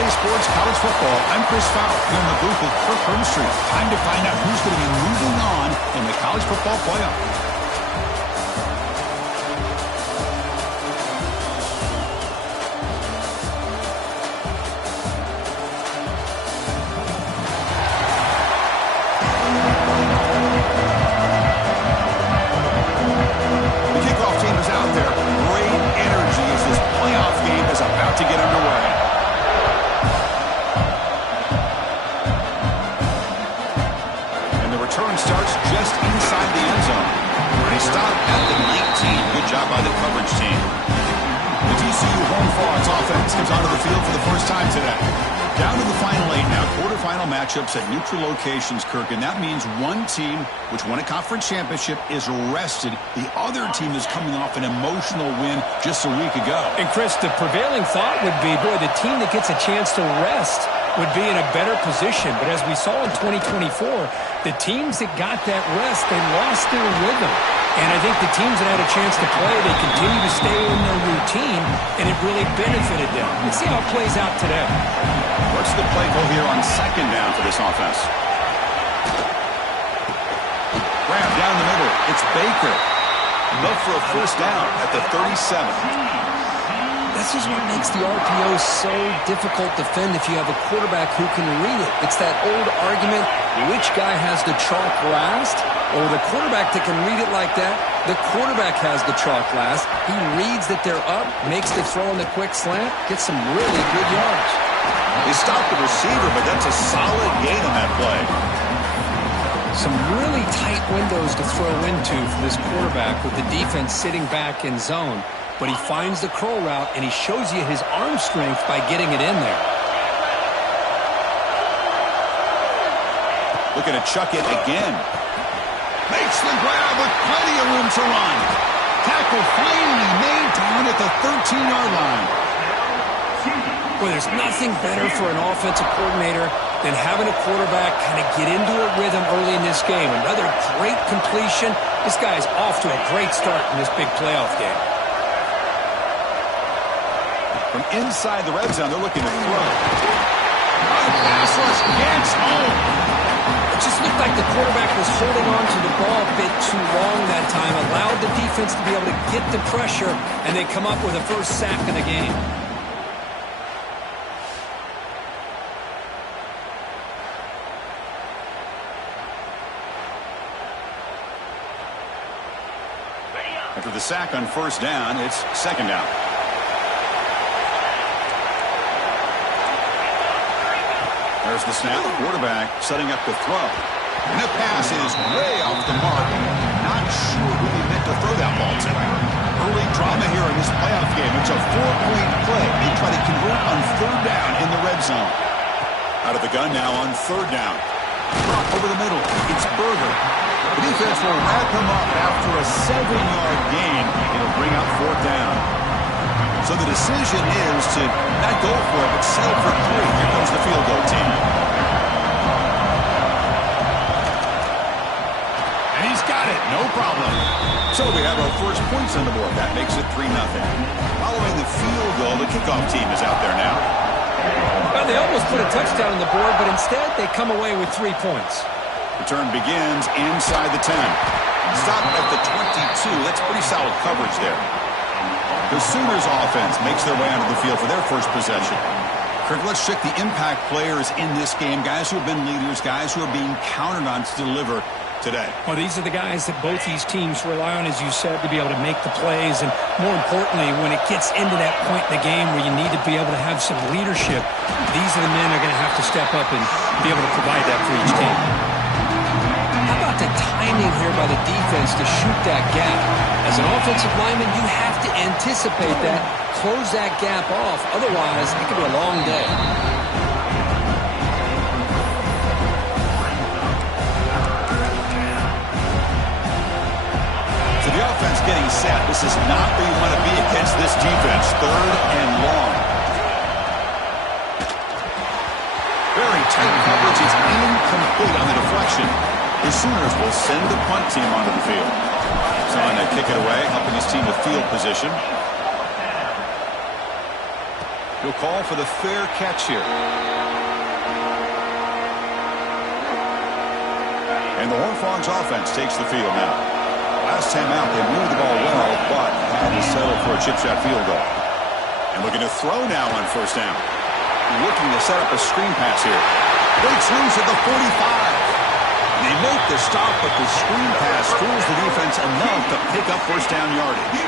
CBS Sports College Football. I'm Chris Fowler here in the booth with Kirk Herbstreit. Time to find out who's going to be moving on in the college football playoff. To get underway. And the return starts just inside the end zone. And he stopped at the 19. Good job by the coverage team. The TCU Home Frogs offense comes onto the field for the first time today. Down to the final 8 now. Quarterfinal matchups at neutral locations, Kirk. And that means one team, which won a conference championship, is rested. The other team is coming off an emotional win just a week ago. And, Chris, the prevailing thought would be, boy, the team that gets a chance to rest would be in a better position. But as we saw in 2024, the teams that got that rest, they lost their rhythm. And I think the teams that had a chance to play, they continue to stay in their routine, and it really benefited them. Let's see how it plays out today. What's the play go here on second down for this offense? Grab down the middle. It's Baker. Look for a first down at the 37. This is what makes the RPO so difficult to defend if you have a quarterback who can read it. It's that old argument, which guy has the chalk last? Or the quarterback that can read it like that, the quarterback has the chalk last. He reads that they're up, makes the throw in the quick slant, gets some really good yards. They stopped the receiver, but that's a solid gain on that play. Some really tight windows to throw into for this quarterback with the defense sitting back in zone. But he finds the curl route, and he shows you his arm strength by getting it in there. Looking to chuck it again. Makes the grab with plenty of room to run. Tackle finally made down at the 13-yard line. Well, there's nothing better for an offensive coordinator than having a quarterback kind of get into a rhythm early in this game. Another great completion. This guy's off to a great start in this big playoff game. From inside the red zone, they're looking to throw. Pass rush gets home. It just looked like the quarterback was holding on to the ball a bit too long that time, allowed the defense to be able to get the pressure, and they come up with a first sack in the game. After the sack on first down, it's second down. There's the snap. Quarterback setting up the throw. And the pass is way off the mark. Not sure who he meant to throw that ball to. Early drama here in this playoff game. It's a 4-point play. They try to convert on third down in the red zone. Out of the gun now on third down. Drop over the middle. It's Berger. The defense will wrap him up after a 7-yard gain. It'll bring up fourth down. So the decision is to not go for it, but settle for 3. Here comes the field goal team. And he's got it, no problem. So we have our first points on the board. That makes it 3-0. Following the field goal, the kickoff team is out there now. Well, they almost put a touchdown on the board, but instead they come away with 3 points. Return begins inside the 10. Stop at the 22. That's pretty solid coverage there. The Sooners offense makes their way onto the field for their first possession. Kirk, let's check the impact players in this game. Guys who have been leaders, guys who are being counted on to deliver today. Well, these are the guys that both these teams rely on, as you said, to be able to make the plays. And more importantly, when it gets into that point in the game where you need to be able to have some leadership, these are the men that are going to have to step up and be able to provide that for each team. How about the timing here by the defense to shoot that gap? As an offensive lineman, you have to anticipate that, close that gap off. Otherwise, it could be a long day. So the offense getting set. This is not where you want to be against this defense. Third and long. Very tight coverage. It's incomplete on the deflection. The Sooners will send the punt team onto the field. Trying to kick it away, helping his team with field position. He'll call for the fair catch here. And the Horned Frogs offense takes the field now. Last time out, they moved the ball well, but had to settle for a chip shot field goal. And looking to throw now on first down. Looking to set up a screen pass here. Breaks loose at the 45. They make the stop, but the screen pass fools the defense enough to pick up first down yardage.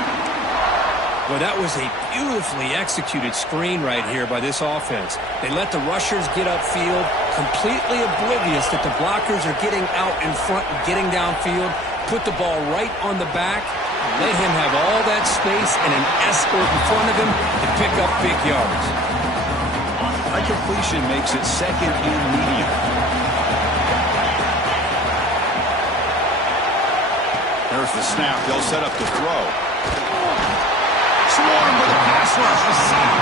Well, that was a beautifully executed screen right here by this offense. They let the rushers get upfield, completely oblivious that the blockers are getting out in front and getting downfield, put the ball right on the back, let him have all that space and an escort in front of him to pick up big yards. That completion makes it second and medium. There's the snap. They'll set up the throw. Swarm with a pass rush. A sack.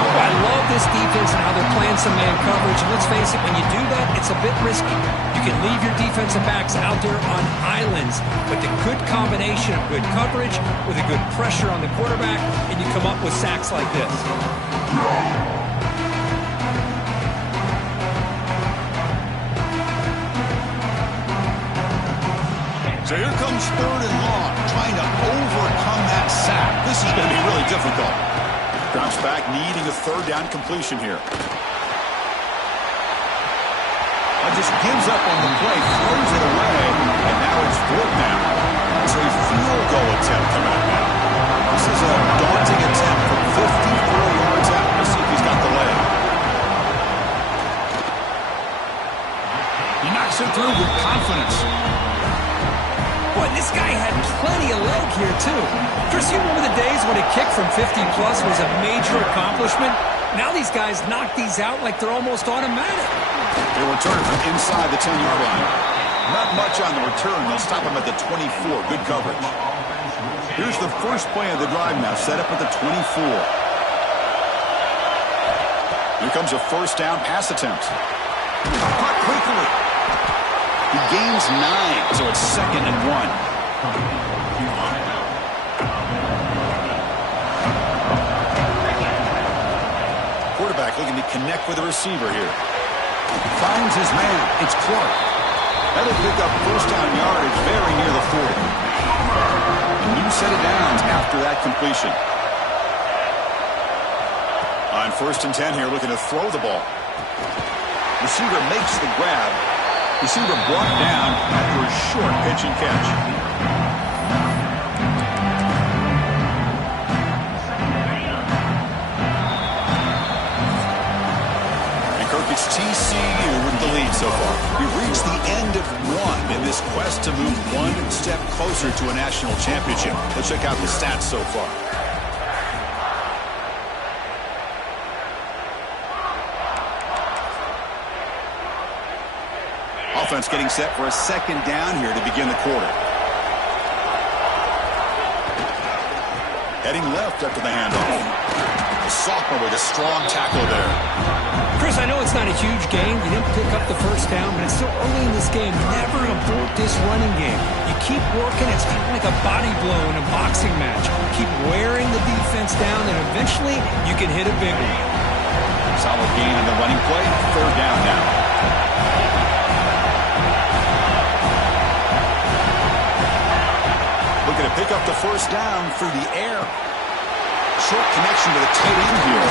I love this defense and how they're playing some man coverage. And let's face it, when you do that, it's a bit risky. You can leave your defensive backs out there on islands, but the good combination of good coverage with a good pressure on the quarterback, and you come up with sacks like this. So here comes third and long, trying to overcome that sack. This is going to be really difficult. Drops back, needing a third down completion here. Just gives up on the play, throws it away, and now it's fourth down. It's a field goal attempt coming up now. This is a daunting attempt from 54 yards out. Let's see if he's got the leg. He knocks it through with confidence. Boy, this guy had plenty of leg here, too. Chris, you remember the days when a kick from 50-plus was a major accomplishment? Now these guys knock these out like they're almost automatic. They return from inside the 10-yard line. Not much on the return. They'll stop him at the 24. Good coverage. Here's the first play of the drive now, set up at the 24. Here comes a first down pass attempt. Caught quickly. He gains 9, so it's second and 1. Quarterback looking to connect with the receiver here. Finds his man. It's Clark. That'll pick up first down yardage very near the 40. A new set of downs after that completion. On first and 10 here, looking to throw the ball. Receiver makes the grab. Receiver brought down after a short pitch and catch. And Kirk, it's TCU with the lead so far. We've reached the end of one in this quest to move one step closer to a national championship. Let's check out the stats so far. Offense getting set for a second down here to begin the quarter. Heading left after the handoff. The sophomore with a strong tackle there. Chris, I know it's not a huge game. You didn't pick up the first down, but it's still early in this game. Never abort this running game. You keep working. It's kind of like a body blow in a boxing match. Keep wearing the defense down, and eventually you can hit a big one. Solid gain on the running play. Third down now. Looking to pick up the first down through the air. Short connection to the tight end here.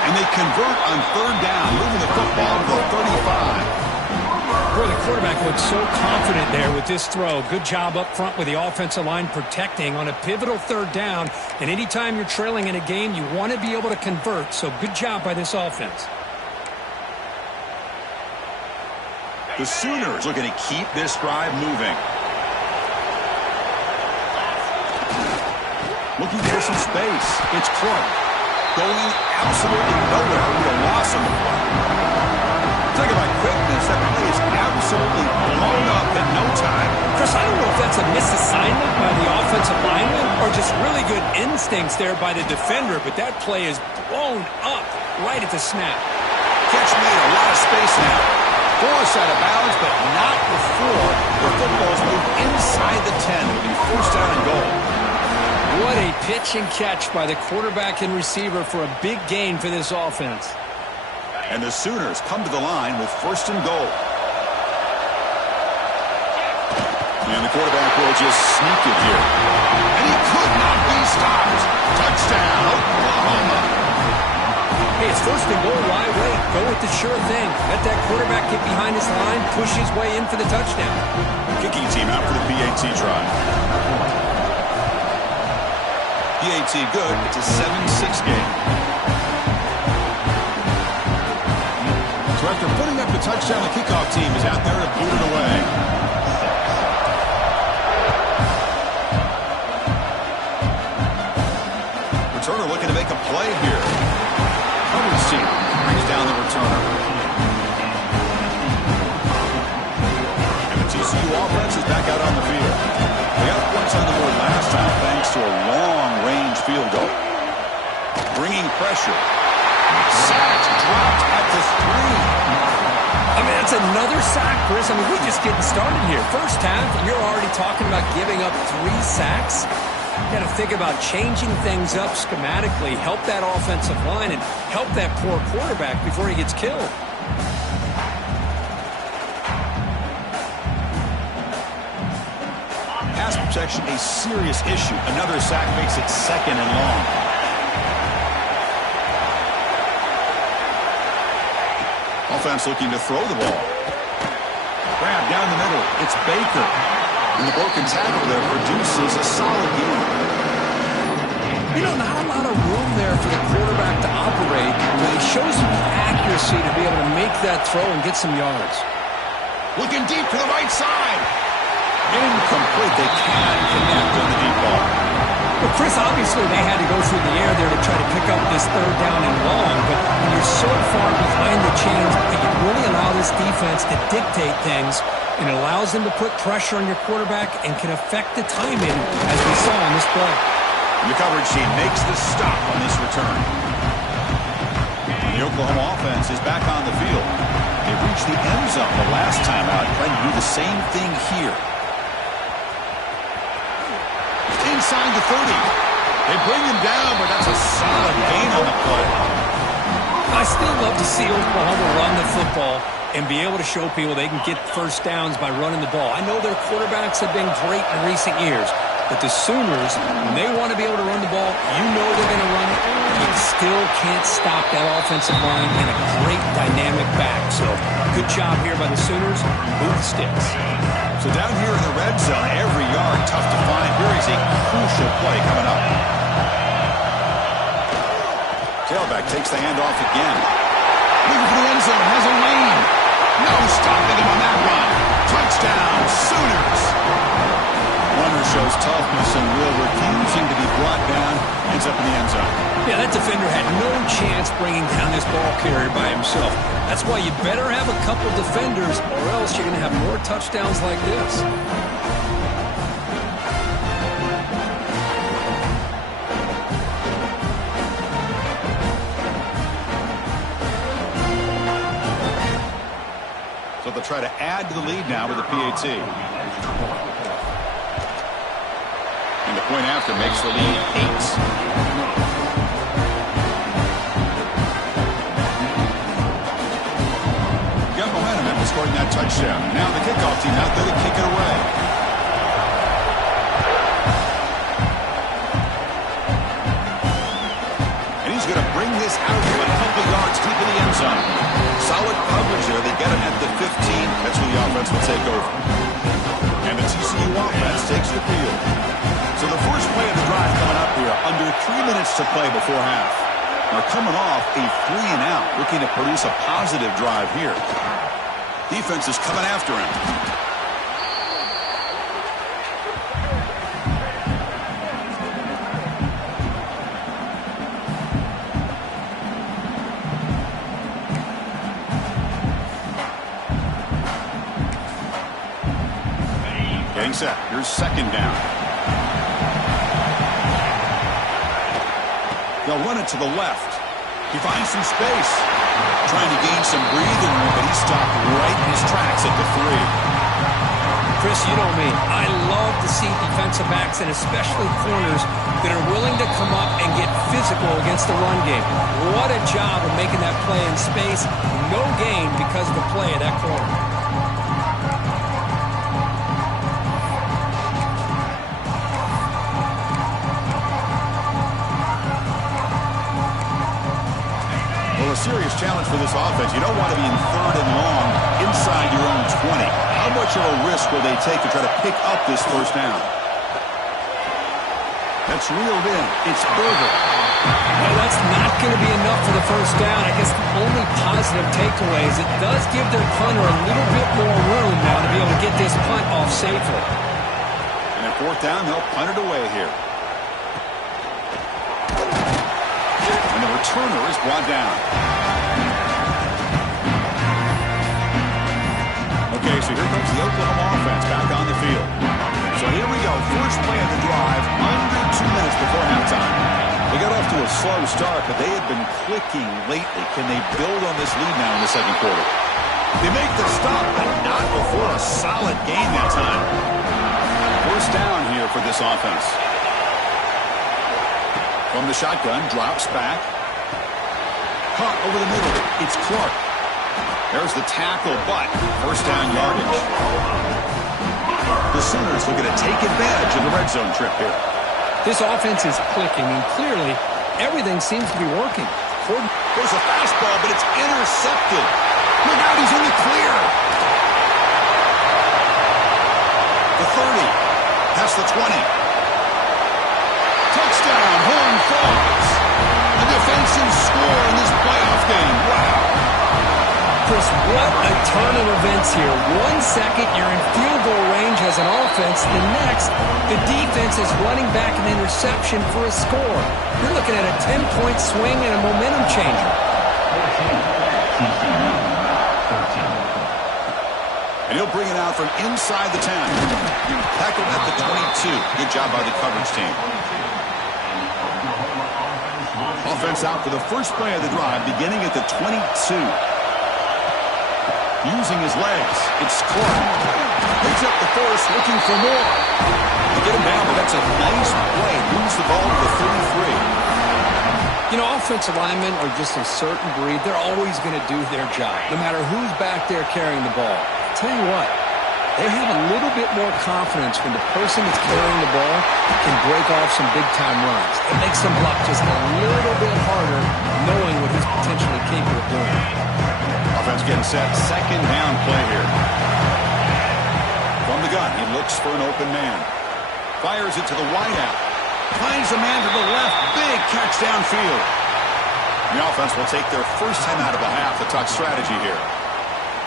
And they convert on third down, moving the football to the 35. Boy, the quarterback looks so confident there with this throw. Good job up front with the offensive line protecting on a pivotal third down. And anytime you're trailing in a game, you want to be able to convert. So good job by this offense. The Sooners looking to keep this drive moving. Looking for some space. It's Clark. Going absolutely nowhere with a loss on the play. Talk about quickness. That play is absolutely blown up in no time. Chris, I don't know if that's a misassignment by the offensive lineman or just really good instincts there by the defender, but that play is blown up right at the snap. Catch made a lot of space now. Forced out of bounds, but not before the football's moved inside the 10. It'll be first down and goal. What a pitch and catch by the quarterback and receiver for a big gain for this offense. And the Sooners come to the line with 1st and goal. And the quarterback will just sneak it here. And he could not be stopped. Touchdown, Oklahoma. Hey, it's 1st and goal. Why wait? Go with the sure thing. Let that quarterback get behind his line, push his way in for the touchdown. Kicking team out for the PAT drive. PAT good. It's a 7-6 game. So after putting up the touchdown, the kickoff team is out there to boot it away. Returner looking to make a play here. Coverage team brings down the returner. And the TCU offense is back out on the field. They got points on the board last time thanks to a long-range field goal. Bringing pressure. Sacked, dropped at the 3. I mean, that's another sack, Chris. I mean, we're just getting started here. First half, and you're already talking about giving up 3 sacks. You got to think about changing things up schematically, help that offensive line, and help that poor quarterback before he gets killed. Pass protection, a serious issue. Another sack makes it 2nd and long. Offense looking to throw the ball. Grab down the middle. It's Baker. And the broken tackle there produces a solid game. You know, not a lot of room there for the quarterback to operate, but he shows some accuracy to be able to make that throw and get some yards. Looking deep to the right side. Incomplete. They cannot connect on the deep ball. Well, Chris, obviously they had to go through the air there to try to pick up this 3rd down and long, but when you're so far behind the chains, you really allow this defense to dictate things, and it allows them to put pressure on your quarterback and can affect the timing, as we saw on this play. The coverage team makes the stop on this return. And the Oklahoma offense is back on the field. They reached the end zone the last time out, trying to do the same thing here. Inside the 30. They bring him down, but that's a solid gain on the play. I still love to see Oklahoma run the football and be able to show people they can get 1st downs by running the ball. I know their quarterbacks have been great in recent years, but the Sooners, when they want to be able to run the ball, you know they're going to run it. You still can't stop that offensive line and a great dynamic back. So good job here by the Sooners. Move the sticks. So down here in the red zone, every yard tough to find. Here is a crucial play coming up. Tailback takes the handoff again. Looking for the end zone, has a lane. No stopping him on that run. Touchdown, Sooners. Runner shows toughness and will, refusing to be brought down. Ends up in the end zone. Yeah, that defender had no chance bringing down this ball carrier by himself. That's why you better have a couple defenders, or else you're going to have more touchdowns like this. So they'll try to add to the lead now with the PAT. And the point after makes the lead 8. Scoring that touchdown. Now the kickoff team out there to kick it away. And he's going to bring this out to a couple yards deep in the end zone. Solid coverage there. They get him at the 15. That's where the offense will take over. And the TCU offense takes the field. So the first play of the drive coming up here. Under 3 minutes to play before half. Now coming off a 3-and-out. Looking to produce a positive drive here. Defense is coming after him. Getting set. Here's 2nd down. They'll run it to the left. He finds some space. Trying to gain some breathing room, but he stopped right in his tracks at the 3. Chris, you know me. I love to see defensive backs and especially corners that are willing to come up and get physical against the run game. What a job of making that play in space. No gain because of the play of that corner. Well, a serious challenge for this offense. You don't want to be in 3rd and long inside your own 20. How much of a risk will they take to try to pick up this first down? That's reeled in. It's Berger. Well, that's not going to be enough for the first down. I guess the only positive takeaway is it does give their punter a little bit more room now to be able to get this punt off safely. And at 4th down, they'll punt it away here. And the returner is brought down. Okay, so here comes the Oklahoma offense back on the field. So here we go. First play of the drive, under 2 minutes before halftime. They got off to a slow start, but they had been clicking lately. Can they build on this lead now in the second quarter? They make the stop, but not before a solid gain that time. First down here for this offense. From the shotgun, drops back. Caught over the middle. It's Clark. There's the tackle, but first down yardage. The Sooners looking to take advantage of the red zone trip here. This offense is clicking, and clearly everything seems to be working. There's a fastball, but it's intercepted. Look out, he's in the clear. The 30, past the 20. Touchdown, Horn Frogs. A defensive score in this playoff game. Wow. Chris, what a turn of events here. 1 second, you're in field goal range as an offense. The next, the defense is running back an interception for a score. You're looking at a 10-point swing and a momentum changer. And he'll bring it out from inside the 10. Tackled at the 22. Good job by the coverage team. Offense out for the first play of the drive, beginning at the 22. Using his legs, it's Clark. Picks up the force, looking for more. They get him down, but that's a nice play. Moves the ball to the 33. You know, offensive linemen are just a certain breed. They're always going to do their job, no matter who's back there carrying the ball. I'll tell you what, they have a little bit more confidence when the person that's carrying the ball can break off some big-time runs. It makes them block just a little bit harder, knowing what he's potentially capable of doing. Offense getting set. Second down play here. From the gun, he looks for an open man. Fires it to the wideout. Finds a man to the left. Big catch downfield. The offense will take their first time out of the half to talk strategy here.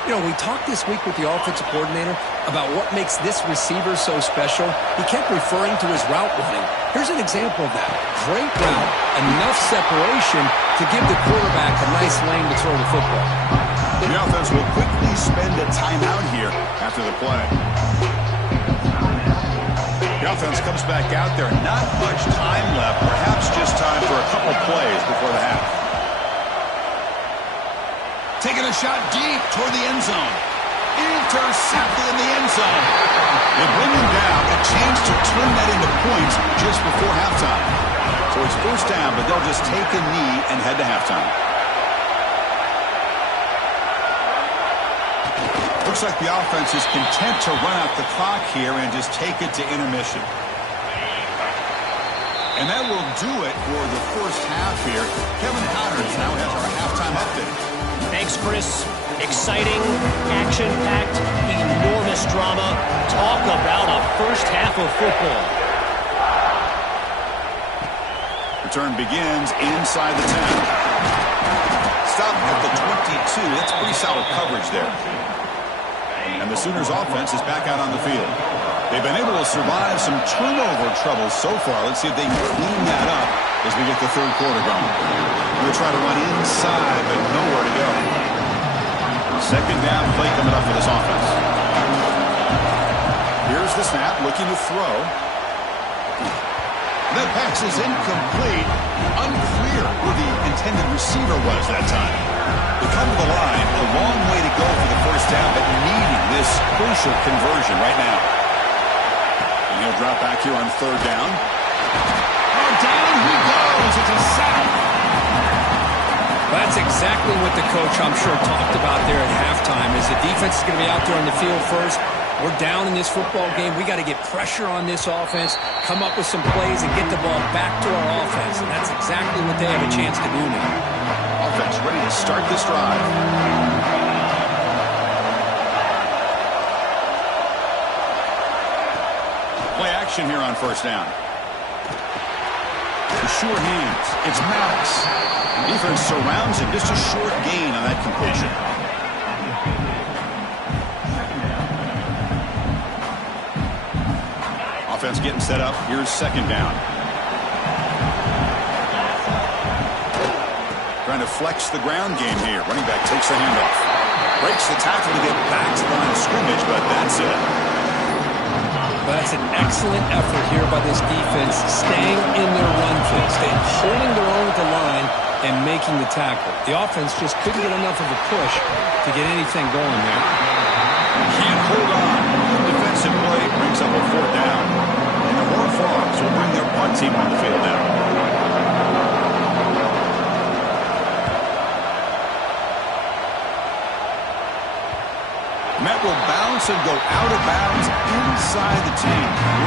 You know, we talked this week with the offensive coordinator about what makes this receiver so special. He kept referring to his route running. Here's an example of that. Great route, enough separation to give the quarterback a nice lane to throw the football. The offense will quickly spend a timeout here after the play. The offense comes back out there. Not much time left. Perhaps just time for a couple plays before the half. Taking a shot deep toward the end zone. Intercepted in the end zone. They bring him down. A chance to turn that into points just before halftime. So it's first down, but they'll just take a knee and head to halftime. Looks like the offense is content to run out the clock here and just take it to intermission. And that will do it for the first half here. Kevin Connors now has our halftime update. Thanks, Chris. Exciting, action-packed, enormous drama. Talk about a first half of football. Return begins inside the 10. Stop at the 22. That's pretty solid coverage there. And the Sooners offense is back out on the field. They've been able to survive some turnover trouble so far. Let's see if they can clean that up as we get the third quarter going. We're going to try to run inside, but nowhere to go. Second down play coming up for this offense. Here's the snap, looking to throw. That pass is incomplete. Unclear who the intended receiver was that time. We come to the line, a long way to go for the first down, but needing this crucial conversion right now. And he'll drop back here on third down. Oh, down he goes. It's a sack. That's exactly what the coach, I'm sure, talked about there at halftime, is the defense is going to be out there on the field first. We're down in this football game. We got to get pressure on this offense, come up with some plays, and get the ball back to our offense. And that's exactly what they have a chance to do now. Offense ready to start this drive. Play action here on first down. The short hands. It's Maddox. Defense surrounds him. Just a short gain on that completion. Offense getting set up. Here's second down. Trying to flex the ground game here. Running back takes the handoff. Breaks the tackle to get back to the line of scrimmage, but that's it. But that's an excellent effort here by this defense, staying in their run play, staying holding their own at the line and making the tackle. The offense just couldn't get enough of a push to get anything going there. Can't hold on. Defensive play brings up a fourth down. And the Horned Frogs will bring their punt team on the field now. Met will bounce and go out of bounds inside the 10.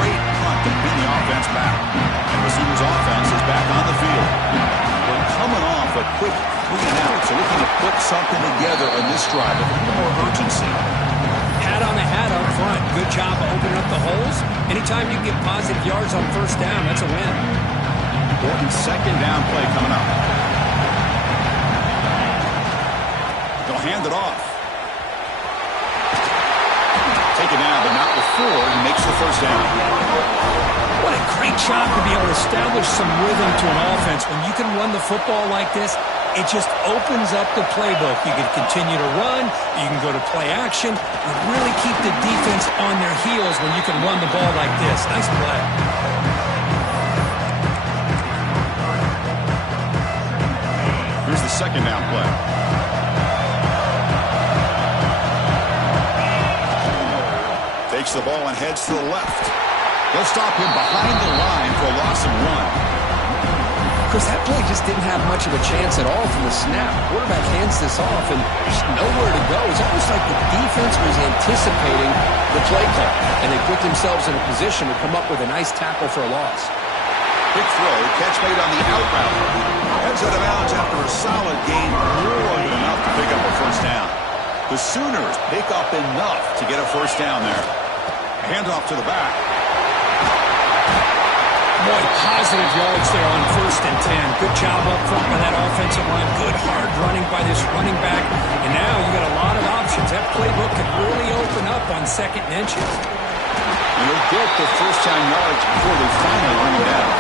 Great punt to bring the offense back. And the Sooners offense is back on the field. We're coming off a quick 3-and-out, so looking to put something together on this drive with a little more urgency. Hat on the hat up front. Good job of opening up the holes. Anytime you get positive yards on first down, that's a win. Important second down play coming up. They'll hand it off. Take it down, but not before he makes the first down. What a great job to be able to establish some rhythm to an offense. When you can run the football like this, it just opens up the playbook. You can continue to run, you can go to play action, and really keep the defense on their heels when you can run the ball like this. Nice play. Here's the second down play. Takes the ball and heads to the left. They'll stop him behind the line for a loss of 1. Chris, that play just didn't have much of a chance at all from the snap. Quarterback hands this off, and there's nowhere to go. It's almost like the defense was anticipating the play call, and they put themselves in a position to come up with a nice tackle for a loss. Big throw, catch made on the out route. Heads out of bounds after a solid gain, more than enough to pick up a first down. The Sooners pick up enough to get a first down there. Handoff to the back. Boy, positive yards there on 1st and 10. Good job up front by that offensive line. Good hard running by this running back. And now you got a lot of options. That playbook can really open up on 2nd and inches. And they'll get the first down yards before they finally bring it down.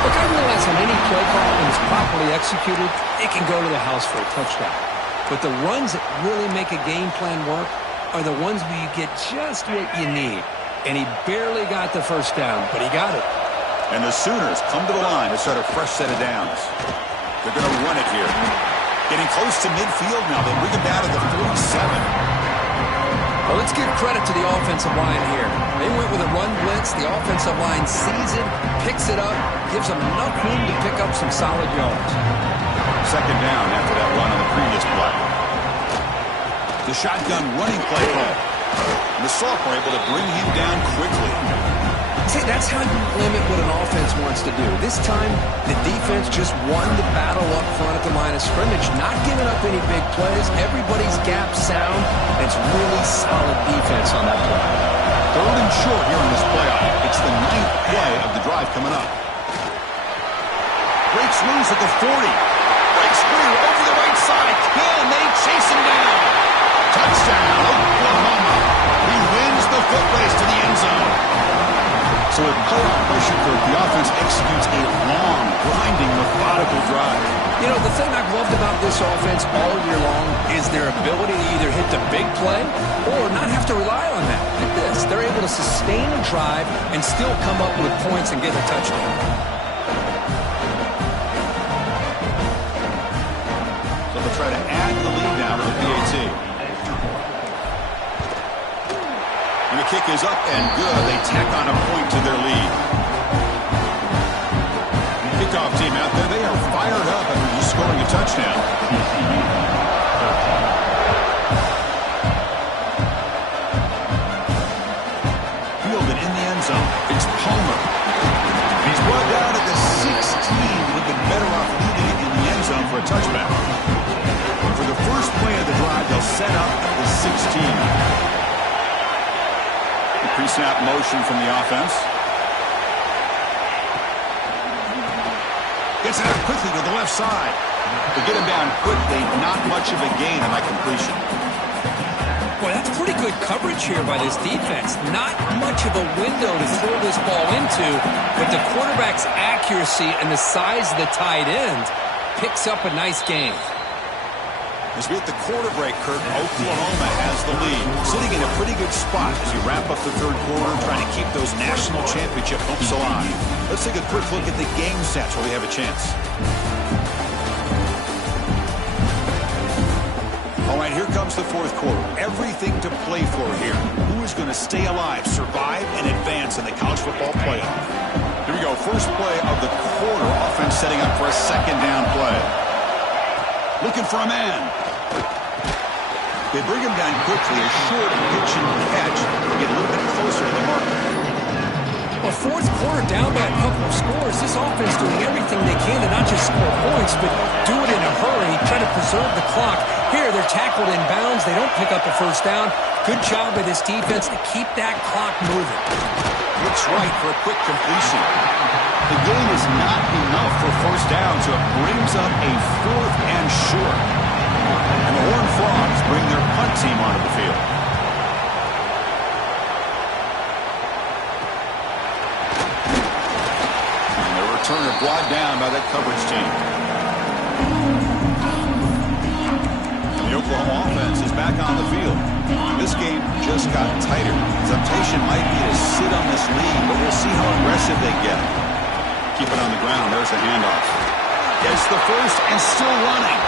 Look, I realize on any play call, when it's properly executed, it can go to the house for a touchdown. But the runs that really make a game plan work are the ones where you get just what you need. And he barely got the first down, but he got it. And the Sooners come to the line to start a fresh set of downs. They're going to run it here. Getting close to midfield now. They'll bring it down to the 47. Well, let's give credit to the offensive line here. They went with a run blitz. The offensive line sees it, picks it up, gives them enough room to pick up some solid yards. Second down after that run on the previous play. The shotgun running play call. And the sophomore able to bring him down quickly. See, that's how you limit what an offense wants to do. This time, the defense just won the battle up front at the line of scrimmage, not giving up any big plays. Everybody's gap sound. It's really solid defense on that play. 3rd and short here in this playoff. It's the 9th play of the drive coming up. Breaks loose at the 40. Breaks through over the right side. Can they chase him down? Touchdown, Oklahoma. He wins the foot race to the end zone. So with playoff pressure, the offense executes a long, grinding, methodical drive. You know, the thing I've loved about this offense all year long is their ability to either hit the big play or not have to rely on that. Like this, they're able to sustain a drive and still come up with points and get a touchdown. They'll try to add to the lead now with the PAT. And the kick is up and good. They tack on a point to their lead. Kickoff team out there, they are fired up after just scoring a touchdown. Fielded in the end zone. It's Palmer. He's brought down at the 16. Would have been better off leaving it in the end zone for a touchback. For the first play of the drive, they'll set up at the 16. The pre-snap motion from the offense. Gets it out quickly to the left side. To get him down quickly, not much of a gain on that completion. Boy, that's pretty good coverage here by this defense. Not much of a window to throw this ball into, but the quarterback's accuracy and the size of the tight end picks up a nice gain. As we hit the quarter break, Kirk, Oklahoma has the lead. Sitting in a pretty good spot as you wrap up the third quarter, trying to keep those national championship hopes alive. Let's take a quick look at the game stats where we have a chance. All right, here comes the fourth quarter. Everything to play for here. Who is going to stay alive, survive, and advance in the college football playoff? Here we go. First play of the quarter. Offense setting up for a second down play. Looking for a man. They bring him down quickly. A short pitch and catch to get a little bit closer to the mark. Well, fourth quarter down by a couple of scores. This offense doing everything they can to not just score points, but do it in a hurry, try to preserve the clock. Here, they're tackled in bounds. They don't pick up a first down. Good job by this defense to keep that clock moving. Looks right for a quick completion. The gain is not enough for first down, so it brings up a fourth and short. And the Horned Frogs bring their punt team onto the field. And the returner brought down by that coverage team. And the Oklahoma offense is back on the field. This game just got tighter. Temptation might be to sit on this lead, but we'll see how aggressive they get. Keep it on the ground. There's the handoff. Gets the first and still running.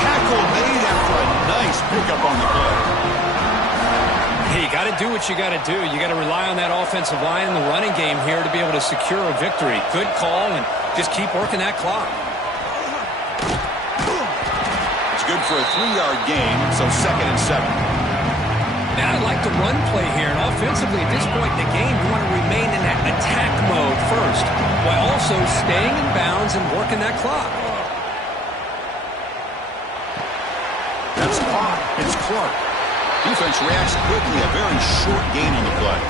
Tackle made after a nice pickup on the play. Hey, you got to do what you got to do. You got to rely on that offensive line and the running game here to be able to secure a victory. Good call, and just keep working that clock. It's good for a 3-yard gain, so 2nd and 7. Now I'd like to run play here, and offensively at this point in the game, you want to remain in that attack mode first, while also staying in bounds and working that clock. That's caught. It's Clark. Defense reacts quickly. A very short gain on the play.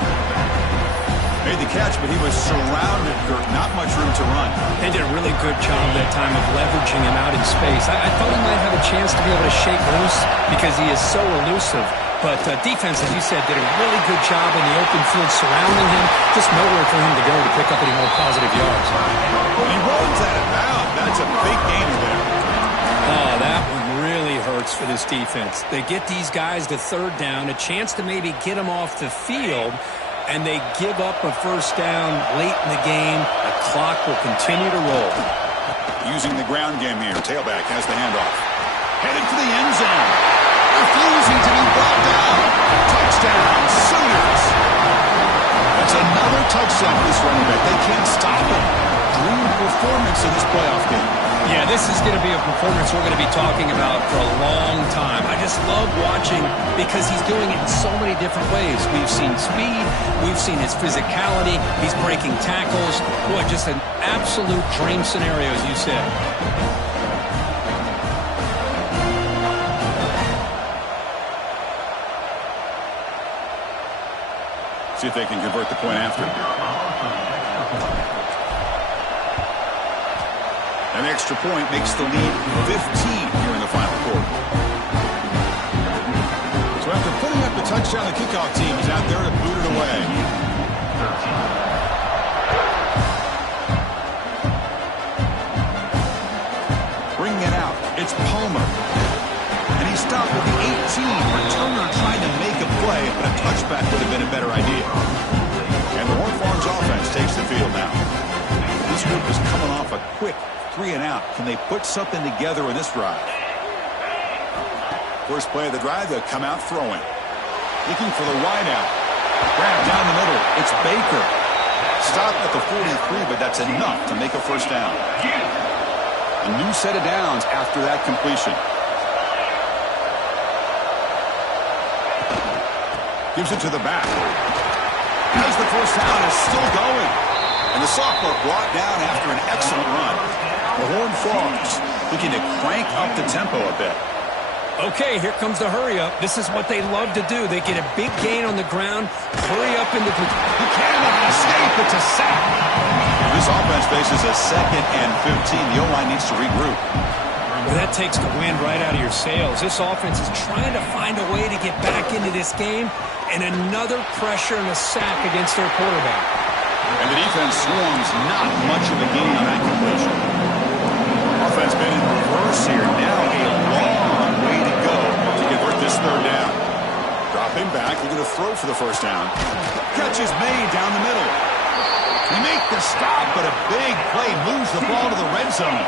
Made the catch, but he was surrounded, Kirk. Not much room to run. They did a really good job that time of leveraging him out in space. I thought he might have a chance to be able to shake loose because he is so elusive. But defense, as you said, did a really good job in the open field surrounding him. Just nowhere for him to go to pick up any more positive yards. He rolls out of bounds. That's a big gainer there. Oh, that one really hurts for this defense. They get these guys to third down, a chance to maybe get them off the field, and they give up a first down late in the game. The clock will continue to roll. Using the ground game here. Tailback has the handoff. Headed for the end zone. Refusing to be brought down. Touchdown, Sooners. That's another touchdown for this running back. They can't stop him. Dream performance in this playoff game. Yeah, this is going to be a performance we're going to be talking about for a long time. I just love watching because he's doing it in so many different ways. We've seen speed. We've seen his physicality. He's breaking tackles. Boy, just an absolute dream scenario, as you said. See if they can convert the point after. An extra point makes the lead 15 here in the final quarter. So after putting up the touchdown, the kickoff team is out there to boot it away. Bringing it out, it's Palmer. And he stopped at the 18. Returner trying to make a play, but a touchback would have been a better idea. And the Horned Frogs offense takes the field now. This group is coming off a quick 3-and-out. Can they put something together in this drive? First play of the drive, they'll come out throwing. Looking for the wide out. Grab down the middle. It's Baker. Stop at the 43, but that's enough to make a first down. A new set of downs after that completion. Gives it to the back. As the first down is still going. And the sophomore brought down after an excellent run. The Horned Frogs looking to crank up the tempo a bit. Okay, here comes the hurry up. This is what they love to do. They get a big gain on the ground, hurry up into the... Cannot escape. It's a sack. This offense faces a 2nd and 15. The O-line needs to regroup. Well, that takes the wind right out of your sails. This offense is trying to find a way to get back into this game, and another pressure and a sack against their quarterback. And the defense swarms not much of a gain on that completion. Offense been in reverse here. Now a long way to go to convert this third down. Dropping back, looking to throw for the first down. Catch is made down the middle. They make the stop, but a big play moves the ball to the red zone.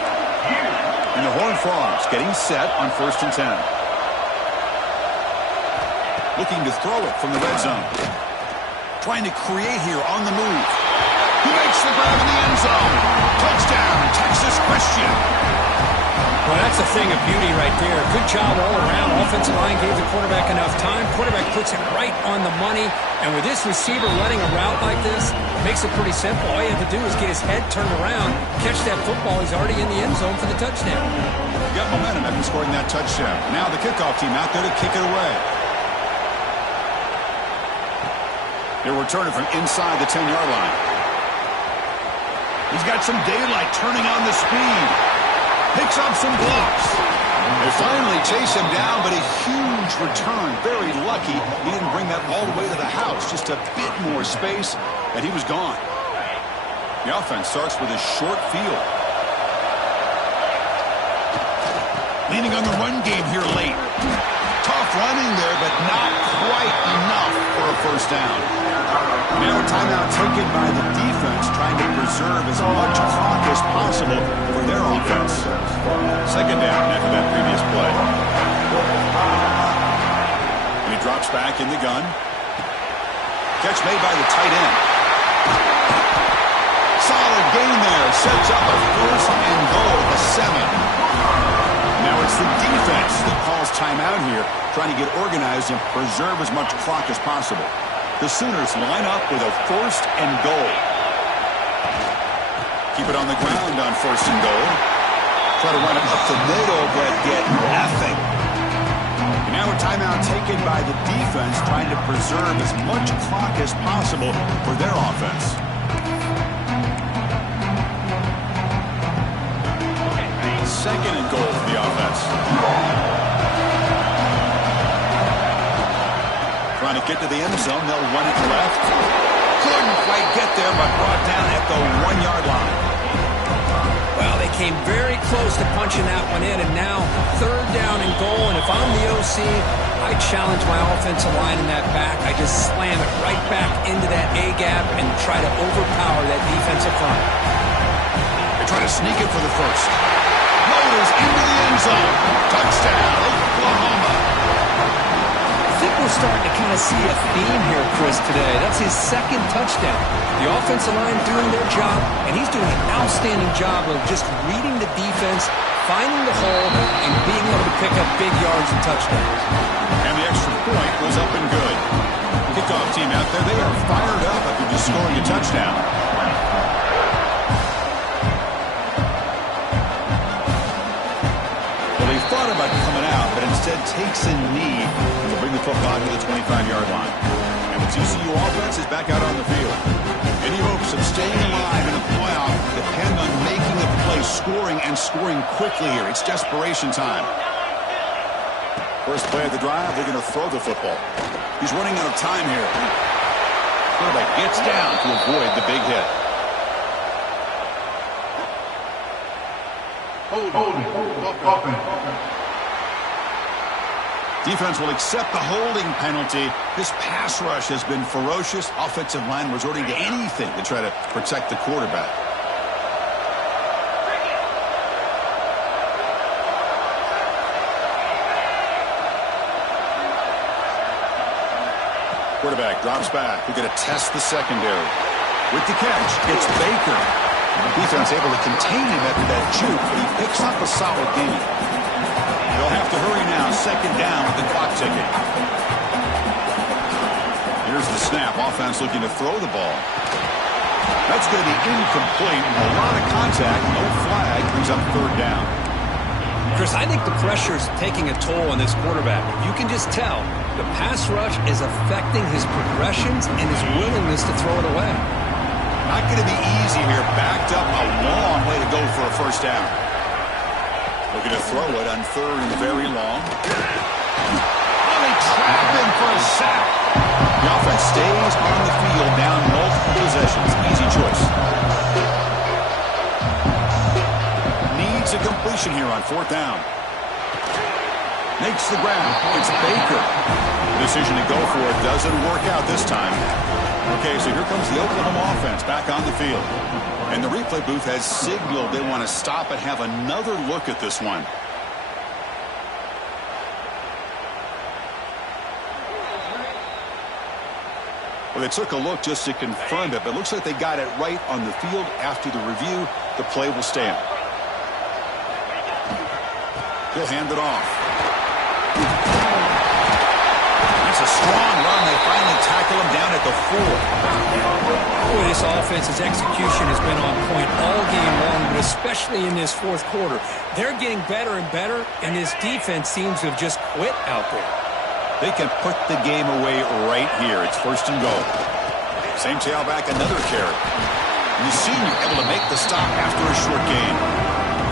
And the Horned Frogs getting set on 1st and 10. Looking to throw it from the red zone. Trying to create here on the move. He makes the grab in the end zone. Touchdown, Texas Christian. Well, that's a thing of beauty right there. Good job all around. Offensive line gave the quarterback enough time. Quarterback puts it right on the money. And with this receiver running a route like this, makes it pretty simple. All you have to do is get his head turned around, catch that football. He's already in the end zone for the touchdown. Got momentum after scoring that touchdown. Now the kickoff team out there to kick it away. They're returning from inside the 10-yard line. He's got some daylight turning on the speed. Picks up some blocks. They finally chase him down, but a huge return. Very lucky he didn't bring that all the way to the house. Just a bit more space, and he was gone. The offense starts with a short field. Leaning on the run game here late. Tough running there, but not quite enough for a first down. Now a timeout taken by the defense, trying to preserve as much clock as possible for their offense. Second down after that previous play. And he drops back in the gun. Catch made by the tight end. Solid gain there. Sets up a 1st and goal at the 7. Now it's the defense that calls timeout here, trying to get organized and preserve as much clock as possible. The Sooners line up with a 1st and goal. Keep it on the ground on 1st and goal. Try to run it up the middle, but get nothing. And now a timeout taken by the defense, trying to preserve as much clock as possible for their offense. Second and goal for the offense. Trying to get to the end zone. They'll run it left. Couldn't quite get there, but brought down at the 1-yard line. Well, they came very close to punching that one in, and now 3rd down and goal. And if I'm the OC, I challenge my offensive line in that back. I just slam it right back into that A-gap and try to overpower that defensive front. They try to sneak it for the first. Motors into the end zone. Touchdown, Oklahoma. I think we're starting to kind of see a theme here, Chris, today. That's his 2nd touchdown. The offensive line doing their job, and he's doing an outstanding job of just reading the defense, finding the hole, and being able to pick up big yards and touchdowns. And the extra point was up and good. Kickoff team out there, they are fired up after just scoring a touchdown. Thought about coming out, but instead takes a knee to bring the football to the 25-yard line. And the TCU offense is back out on the field. Any hopes of staying alive in the playoff depend on making the play, scoring, and scoring quickly here. It's desperation time. First play of the drive, they're going to throw the football. He's running out of time here. Quarterback gets down to avoid the big hit. Defense will accept the holding penalty. This pass rush has been ferocious. Offensive line resorting to anything to try to protect the quarterback. Quarterback drops back. We're going to test the secondary. With the catch, it's Baker. Defense able to contain him after that juke, but he picks up a solid gain. They'll have to hurry now. Second down with the clock ticking. Here's the snap. Offense looking to throw the ball. That's going to be incomplete. A lot of contact. No flag. Brings up third down. Chris, I think the pressure's taking a toll on this quarterback. You can just tell the pass rush is affecting his progressions and his willingness to throw it away. Not going to be easy here. Backed up a long way to go for a first down. Looking to throw it on third and very long. Oh, they trap him for a sack. The offense stays on the field down multiple possessions. Easy choice. Needs a completion here on fourth down. Makes the grab. It's Baker. The decision to go for it doesn't work out this time. Okay, so here comes the Oklahoma offense back on the field. And the replay booth has signaled they want to stop and have another look at this one. Well, they took a look just to confirm it, but it looks like they got it right on the field. After the review, the play will stand. He'll hand it off. That's a strong run. They finally tackle him down at the 4. Boy, this offense's execution has been on point all game long, but especially in this fourth quarter. They're getting better and better, and this defense seems to have just quit out there. They can put the game away right here. It's first and goal. Same tailback, another carry. The senior able to make the stop after a short gain.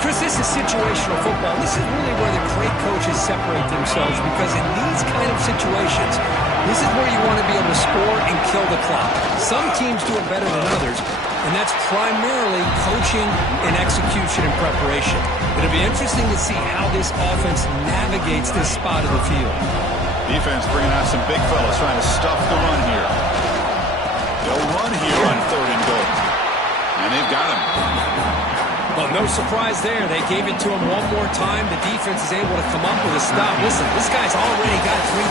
Chris, this is situational football. This is really where the great coaches separate themselves, because in these kind of situations, this is where you want to be able to score and kill the clock. Some teams do it better than others, and that's primarily coaching and execution and preparation. It'll be interesting to see how this offense navigates this spot of the field. Defense bringing out some big fellas trying to stuff the run here. They'll run here on third and goal. And they've got him. Well, no surprise there. They gave it to him one more time. The defense is able to come up with a stop. Listen, this guy's already got 3